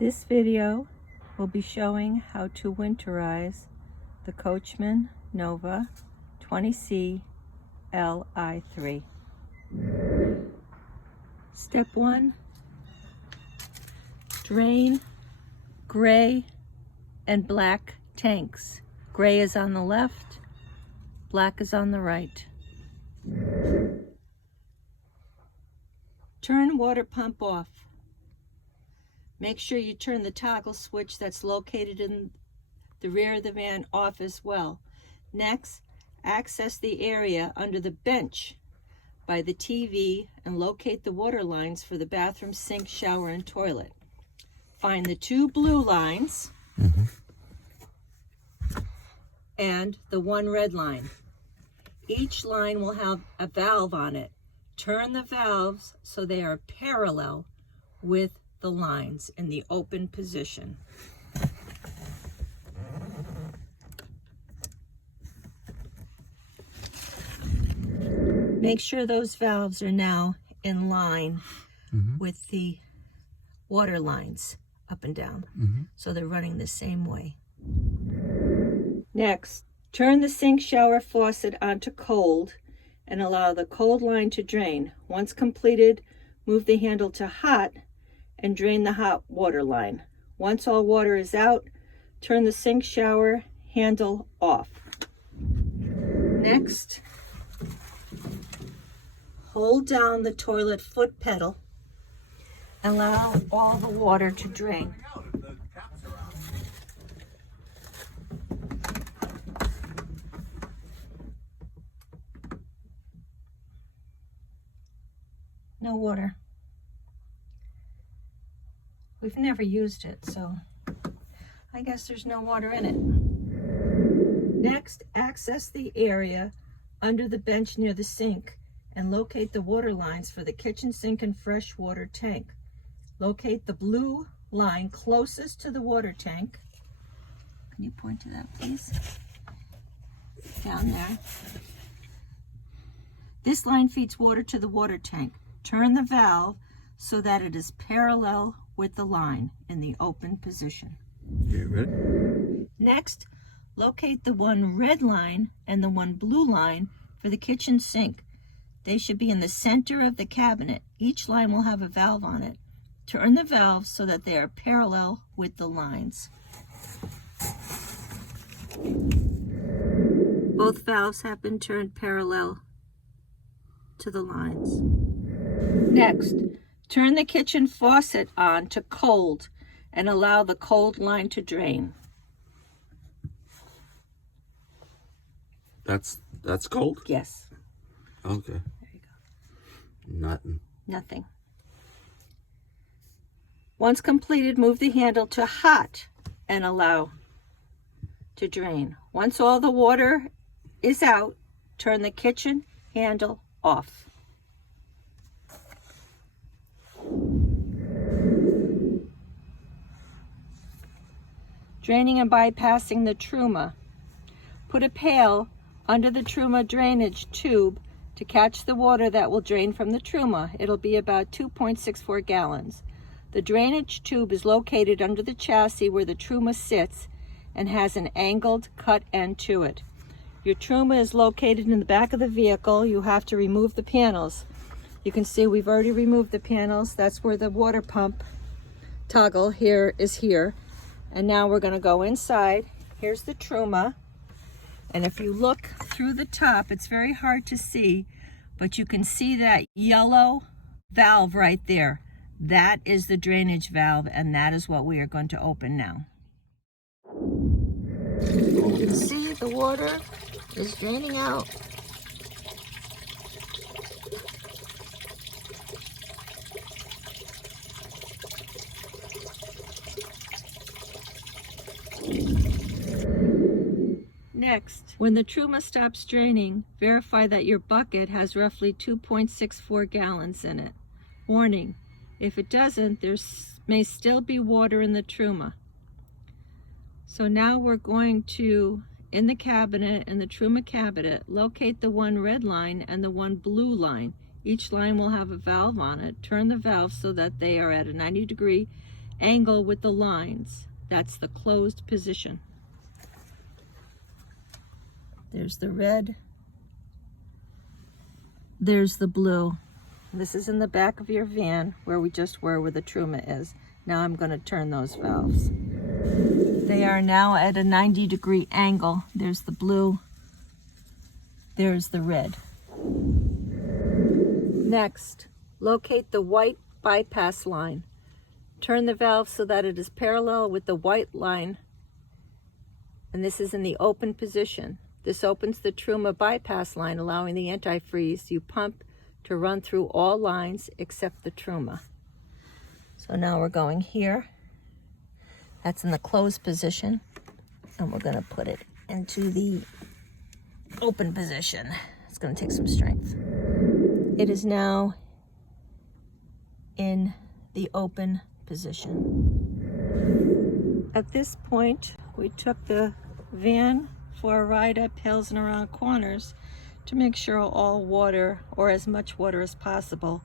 This video will be showing how to winterize the Coachmen NOVA 20C Li3. Step 1, drain gray and black tanks. Gray is on the left, black is on the right. Turn water pump off. Make sure you turn the toggle switch that's located in the rear of the van off as well. Next, access the area under the bench by the TV and locate the water lines for the bathroom, sink, shower, and toilet. Find the two blue lines and the one red line. Each line will have a valve on it. Turn the valves so they are parallel with the lines in the open position. Make sure those valves are now in line with the water lines up and down, so they're running the same way. Next, turn the sink shower faucet onto cold and allow the cold line to drain. Once completed, move the handle to hot and drain the hot water line. Once all water is out, turn the sink shower handle off. Next, hold down the toilet foot pedal and allow all the water to drain. No water. We've never used it, so I guess there's no water in it. Next, access the area under the bench near the sink and locate the water lines for the kitchen sink and fresh water tank. Locate the blue line closest to the water tank. Can you point to that, please? Down there. This line feeds water to the water tank. Turn the valve so that it is parallel with the line in the open position. You ready? Next, locate the one red line and the one blue line for the kitchen sink. They should be in the center of the cabinet. Each line will have a valve on it. Turn the valves so that they are parallel with the lines. Both valves have been turned parallel to the lines. Next, turn the kitchen faucet on to cold and allow the cold line to drain. That's cold? Yes. Okay. There you go. Nothing. Nothing. Once completed, move the handle to hot and allow to drain. Once all the water is out, turn the kitchen handle off. Draining and bypassing the truma. Put a pail under the truma drainage tube to catch the water that will drain from the truma. It'll be about 2.64 gallons. The drainage tube is located under the chassis where the truma sits and has an angled cut end to it. Your truma is located in the back of the vehicle. You have to remove the panels. You can see we've already removed the panels. That's where the water pump toggle is here. And now we're going to go inside. Here's the truma. And if you look through the top, it's very hard to see, but you can see that yellow valve right there. That is the drainage valve, and that is what we are going to open now. You can see the water is draining out. Next, when the truma stops draining, verify that your bucket has roughly 2.64 gallons in it. Warning, if it doesn't, there may still be water in the truma. So now we're going to, in the cabinet, in the truma cabinet, locate the one red line and the one blue line. Each line will have a valve on it. Turn the valves so that they are at a 90-degree angle with the lines. That's the closed position. There's the red. There's the blue. This is in the back of your van where we just were, where the Truma is. Now I'm going to turn those valves. They are now at a 90-degree angle. There's the blue. There's the red. Next, locate the white bypass line. Turn the valve so that it is parallel with the white line, and this is in the open position. This opens the Truma bypass line, allowing the antifreeze you pump to run through all lines except the Truma. So now we're going here. That's in the closed position, and we're going to put it into the open position. It's going to take some strength. It is now in the open position. At this point, we took the van for a ride up hills and around corners to make sure all water, or as much water as possible,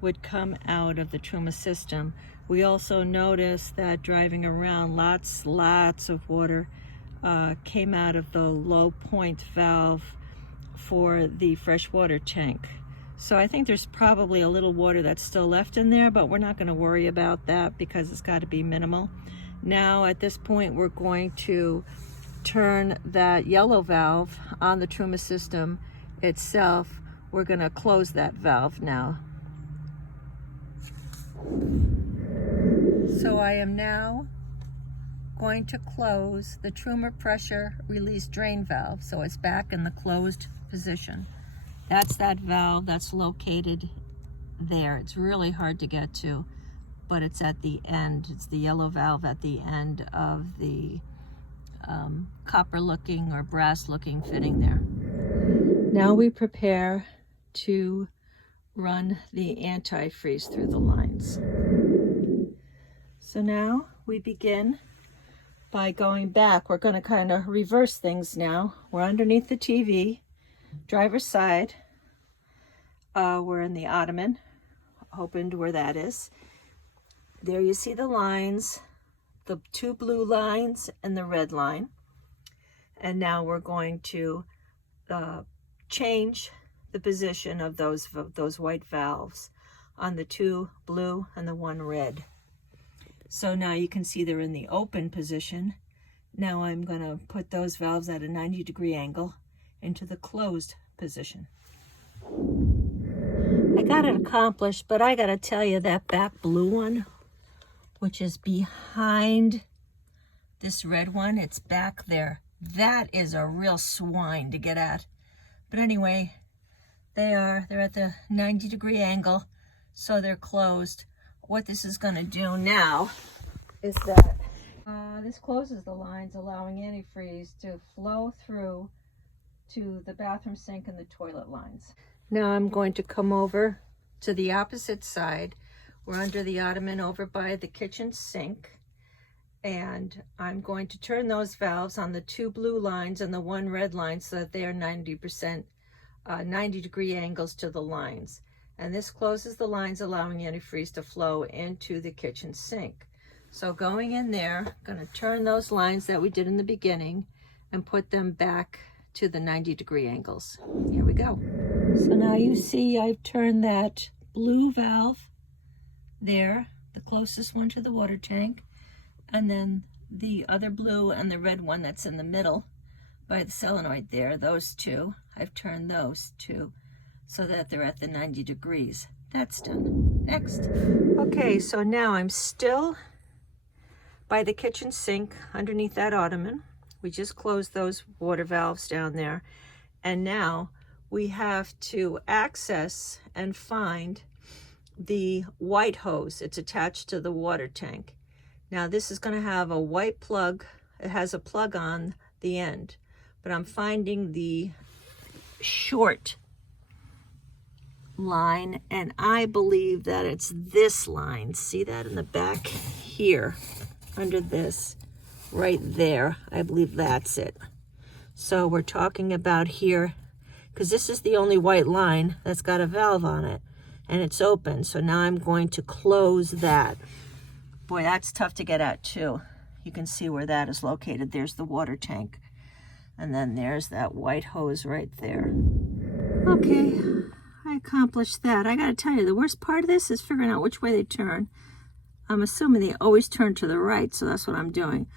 would come out of the Truma system. We also noticed that driving around, lots of water came out of the low point valve for the freshwater tank. So I think there's probably a little water that's still left in there, but we're not going to worry about that because it's got to be minimal. Now at this point, we're going to turn that yellow valve on the Truma system itself. We're going to close that valve now. So I am now going to close the Truma pressure release drain valve, so it's back in the closed position. That's that valve that's located there. It's really hard to get to, but it's at the end. It's the yellow valve at the end of the copper looking or brass looking fitting there. Now we prepare to run the antifreeze through the lines. So now we begin by going back. We're going to kind of reverse things now. We're underneath the TV, driver's side. We're in the ottoman, opened where that is. There you see the lines, the two blue lines and the red line. And now we're going to change the position of those white valves on the two blue and the one red. So now you can see they're in the open position. Now I'm going to put those valves at a 90-degree angle into the closed position. I got it accomplished, but I got to tell you, that back blue one, which is behind this red one, it's back there. That is a real swine to get at. But anyway, they're at the 90-degree angle, so they're closed. What this is going to do now is that this closes the lines, allowing antifreeze to flow through to the bathroom sink and the toilet lines. Now I'm going to come over to the opposite side. We're under the ottoman over by the kitchen sink, and I'm going to turn those valves on the two blue lines and the one red line so that they are 90-degree angles to the lines. And this closes the lines, allowing antifreeze to flow into the kitchen sink. So going in there, I'm going to turn those lines that we did in the beginning and put them back to the 90-degree angles. Here we go. So now you see I've turned that blue valve there, the closest one to the water tank, and then the other blue and the red one that's in the middle by the solenoid there, those two, I've turned those two so that they're at the 90 degrees. That's done. Next. Okay, so now I'm still by the kitchen sink underneath that ottoman. We just closed those water valves down there. And now we have to access and find the white hose. It's attached to the water tank. Now this is going to have a white plug. It has a plug on the end, but I'm finding the short line, and I believe that it's this line. See that in the back here under this right there? I believe that's it. So we're talking about here, because this is the only white line that's got a valve on it and it's open. So now I'm going to close that Boy, that's tough to get at too. You can see where that is located. There's the water tank. And then there's that white hose right there. Okay, I accomplished that. I gotta tell you, the worst part of this is figuring out which way they turn. I'm assuming they always turn to the right, so that's what I'm doing.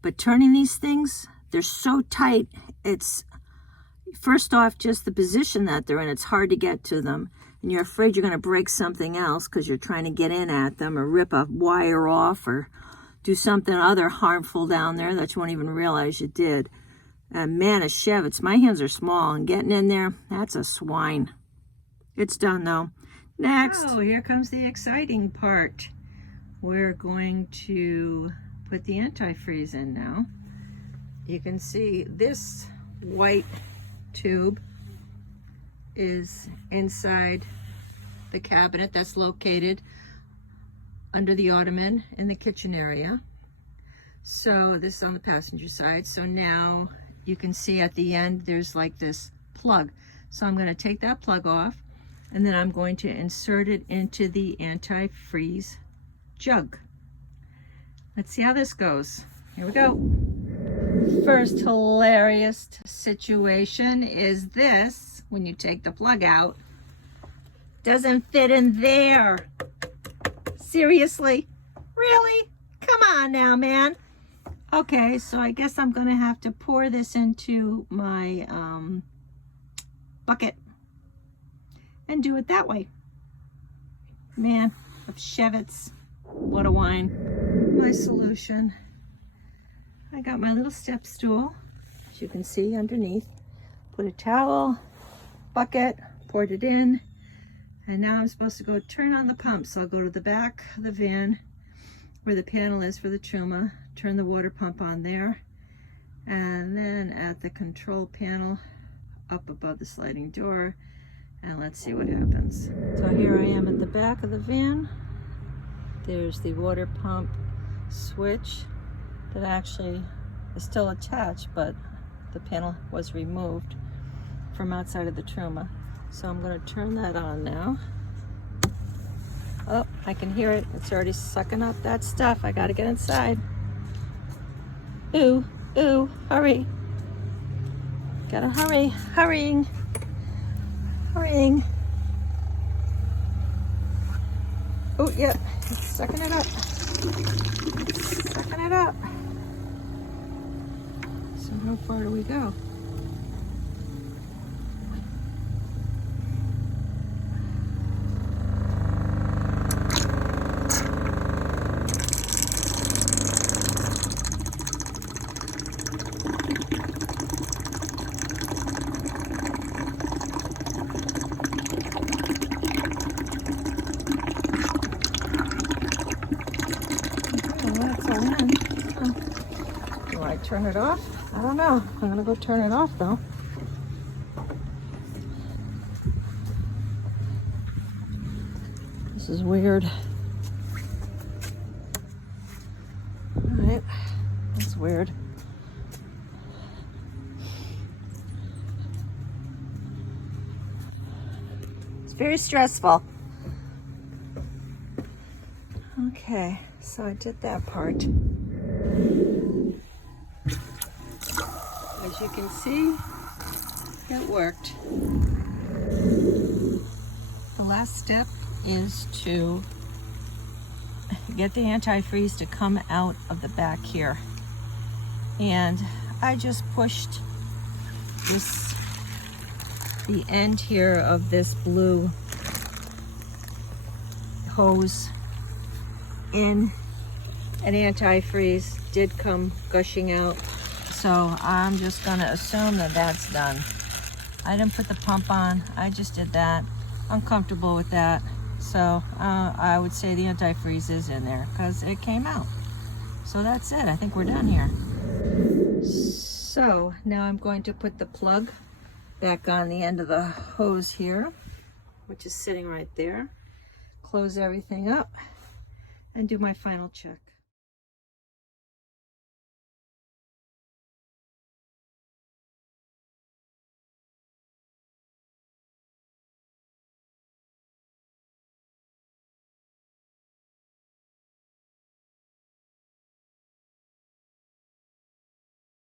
But turning these things, they're so tight, it's, first off, just the position that they're in, it's hard to get to them. And you're afraid you're gonna break something else because you're trying to get in at them or rip a wire off or do something other harmful down there that you won't even realize you did. And man, as Chevets, my hands are small, and getting in there, that's a swine. It's done though. Next. Oh, here comes the exciting part. We're going to put the antifreeze in now. You can see this white tube is inside the cabinet that's located under the ottoman in the kitchen area. So this is on the passenger side. So now you can see at the end there's like this plug. So I'm going to take that plug off, and then I'm going to insert it into the antifreeze jug. Let's see how this goes. Here we go. First hilarious situation is this. When you take the plug out, doesn't fit in there. Seriously? Really? Come on now, man. Okay, so I guess I'm gonna have to pour this into my bucket and do it that way. Man, of Chevets, what a wine. My solution. I got my little step stool, as you can see underneath. Put a towel, bucket, poured it in, and now I'm supposed to go turn on the pump. So I'll go to the back of the van where the panel is for the Truma, turn the water pump on there, and then at the control panel up above the sliding door, and let's see what happens. So here I am at the back of the van. There's the water pump switch that actually is still attached, but the panel was removed from outside of the Truma. So I'm going to turn that on now. Oh, I can hear it. It's already sucking up that stuff. I got to get inside. Ooh, ooh, hurry. Gotta hurry, hurrying, hurrying. Oh, yep, it's sucking it up. Sucking it up. So how far do we go? Do I turn it off? I don't know. I'm gonna go turn it off though. This is weird. Alright, that's weird. It's very stressful. Okay, so I did that part. As you can see, it worked. The last step is to get the antifreeze to come out of the back here. And I just pushed the end here of this blue hose in, and antifreeze did come gushing out. So I'm just gonna assume that that's done. I didn't put the pump on, I just did that. I'm comfortable with that. So I would say the antifreeze is in there because it came out. So that's it, I think we're done here. So now I'm going to put the plug back on the end of the hose here, which is sitting right there. Close everything up and do my final check.